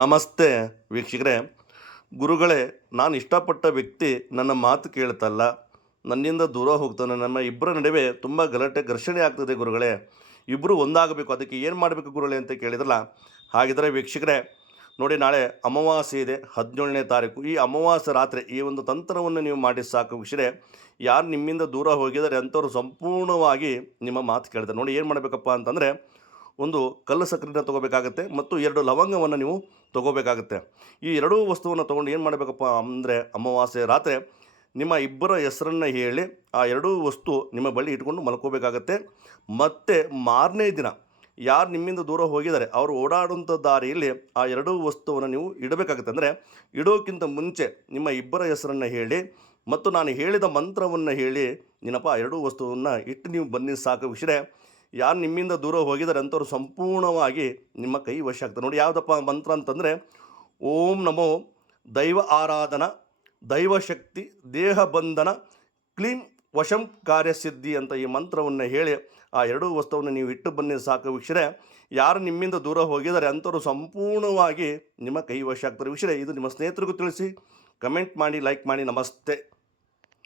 ನಮಸ್ತೆ ವೀಕ್ಷಕರೇ. ಗುರುಗಳೇ, ನಾನು ಇಷ್ಟಪಟ್ಟ ವ್ಯಕ್ತಿ ನನ್ನ ಮಾತು ಕೇಳ್ತಲ್ಲ, ನನ್ನಿಂದ ದೂರ ಹೋಗ್ತಾನೆ. ನಮ್ಮ ಇಬ್ಬರ ನಡುವೆ ತುಂಬ ಗಲಾಟೆ ಘರ್ಷಣೆ ಆಗ್ತದೆ ಗುರುಗಳೇ. ಇಬ್ಬರು ಒಂದಾಗಬೇಕು, ಅದಕ್ಕೆ ಏನು ಮಾಡಬೇಕು ಗುರುಗಳೇ ಅಂತ ಕೇಳಿದ್ರಲ್ಲ. ಹಾಗಿದ್ರೆ ವೀಕ್ಷಕರೇ, ನೋಡಿ, ನಾಳೆ ಅಮಾವಾಸ್ಯೆ ಇದೆ, 17ನೇ ತಾರೀಕು. ಈ ಅಮಾವಾಸ್ಯೆ ರಾತ್ರಿ ಈ ಒಂದು ತಂತ್ರವನ್ನು ನೀವು ಮಾಡಿ ಸಾಕು ವೀಕ್ಷಕರೇ. ಯಾರು ನಿಮ್ಮಿಂದ ದೂರ ಹೋಗಿದ್ದಾರೆ ಅಂಥವ್ರು ಸಂಪೂರ್ಣವಾಗಿ ನಿಮ್ಮ ಮಾತು ಕೇಳ್ತಾರೆ. ನೋಡಿ, ಏನು ಮಾಡಬೇಕಪ್ಪ ಅಂತಂದರೆ, ಒಂದು ಕಲ್ಲು ಸಕ್ಕರೆನ ತೊಗೋಬೇಕಾಗತ್ತೆ ಮತ್ತು 2 ಲವಂಗವನ್ನು ನೀವು ತೊಗೋಬೇಕಾಗತ್ತೆ. ಈ ಎರಡೂ ವಸ್ತುವನ್ನು ತೊಗೊಂಡು ಏನು ಮಾಡಬೇಕಪ್ಪ ಅಂದರೆ, ಅಮಾವಾಸ್ಯೆ ರಾತ್ರಿ ನಿಮ್ಮ ಇಬ್ಬರ ಹೆಸರನ್ನು ಹೇಳಿ ಆ ಎರಡೂ ವಸ್ತು ನಿಮ್ಮ ಬಳಿ ಇಟ್ಕೊಂಡು ಮಲ್ಕೋಬೇಕಾಗತ್ತೆ. ಮತ್ತು ಮಾರನೇ ದಿನ ಯಾರು ನಿಮ್ಮಿಂದ ದೂರ ಹೋಗಿದ್ದಾರೆ ಅವರು ಓಡಾಡುವಂಥ ದಾರಿಯಲ್ಲಿ ಆ ಎರಡೂ ವಸ್ತುವನ್ನು ನೀವು ಇಡಬೇಕಾಗತ್ತೆ. ಅಂದರೆ ಇಡೋಕ್ಕಿಂತ ಮುಂಚೆ ನಿಮ್ಮ ಇಬ್ಬರ ಹೆಸರನ್ನು ಹೇಳಿ ಮತ್ತು ನಾನು ಹೇಳಿದ ಮಂತ್ರವನ್ನು ಹೇಳಿ ಏನಪ್ಪ ಆ ಎರಡೂ ವಸ್ತುವನ್ನು ಇಟ್ಟು ನೀವು ಬನ್ನಿ ಸಾಕು ವಿಷಯ. ಯಾರು ನಿಮ್ಮಿಂದ ದೂರ ಹೋಗಿದ್ದಾರೆ ಅಂಥವ್ರು ಸಂಪೂರ್ಣವಾಗಿ ನಿಮ್ಮ ಕೈ ವಶ ಆಗ್ತಾರೆ. ನೋಡಿ, ಯಾವುದಪ್ಪ ಮಂತ್ರ ಅಂತಂದರೆ, ಓಂ ನಮೋ ದೈವ ಆರಾಧನಾ ದೈವಶಕ್ತಿ ದೇಹ ಬಂಧನ ಕ್ಲೀಂ ವಶಂ ಕಾರ್ಯಸಿದ್ಧಿ ಅಂತ ಈ ಮಂತ್ರವನ್ನು ಹೇಳಿ ಆ ಎರಡೂ ವಸ್ತುವನ್ನು ನೀವು ಇಟ್ಟು ಬನ್ನಿ ಸಾಕು ವೀಕ್ಷರೇ. ಯಾರು ನಿಮ್ಮಿಂದ ದೂರ ಹೋಗಿದ್ದಾರೆ ಅಂಥವ್ರು ಸಂಪೂರ್ಣವಾಗಿ ನಿಮ್ಮ ಕೈ ವಶ ಆಗ್ತಾರೆ ವೀಕ್ಷರೇ. ಇದು ನಿಮ್ಮ ಸ್ನೇಹಿತರಿಗೂ ತಿಳಿಸಿ, ಕಮೆಂಟ್ ಮಾಡಿ, ಲೈಕ್ ಮಾಡಿ. ನಮಸ್ತೆ.